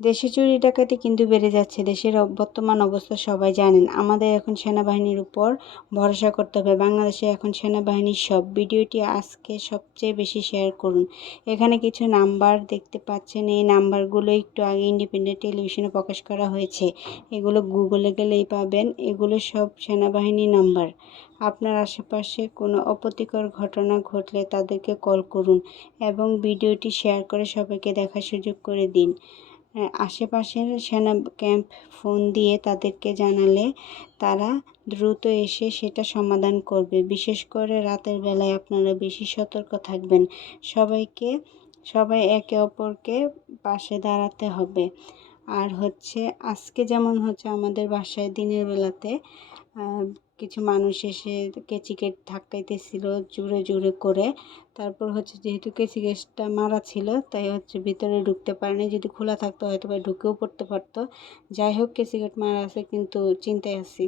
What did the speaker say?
দেশে চুরি ডাকাতি কিন্তু বেড়ে যাচ্ছে। দেশের বর্তমান অবস্থা সবাই জানেন। আমাদের এখন সেনাবাহিনীর উপর ভরসা করতে হবে। বাংলাদেশে এখন সেনাবাহিনীর সব। ভিডিওটি আজকে সবচেয়ে বেশি শেয়ার করুন। এখানে কিছু নাম্বার দেখতে পাচ্ছেন। এই নাম্বারগুলো একটু আগে ইন্ডিপেন্ডেন্ট টেলিভিশনে প্রকাশ করা হয়েছে। এগুলো গুগলে গেলেই পাবেন। এগুলো সব সেনাবাহিনীর নাম্বার। আপনার আশেপাশে কোনো অপ্রীতিকর ঘটনা ঘটলে তাদেরকে কল করুন এবং ভিডিওটি শেয়ার করে সবাইকে দেখার সুযোগ করে দিন। আশেপাশের সেনা ক্যাম্প ফোন দিয়ে তাদেরকে জানালে তারা দ্রুত এসে সেটা সমাধান করবে। বিশেষ করে রাতের বেলায় আপনারা বেশি সতর্ক থাকবেন। সবাই একে অপরকে পাশে দাঁড়াতে হবে। আর আজকে যেমন আমাদের বাসায় দিনের বেলাতে কিছু মানুষ এসে কেচি ধাক্কাইতেছিল জোরে জোরে করে। তারপর যেহেতু কেচি গ্যাসটা মারা ছিল তাই ভিতরে ঢুকতে পারেনি। যদি খোলা থাকতো হয়তো বা ঢুকেও পড়তে পারতো। যাই হোক, কেচি গেট মারা আছে কিন্তু চিন্তায় আছি।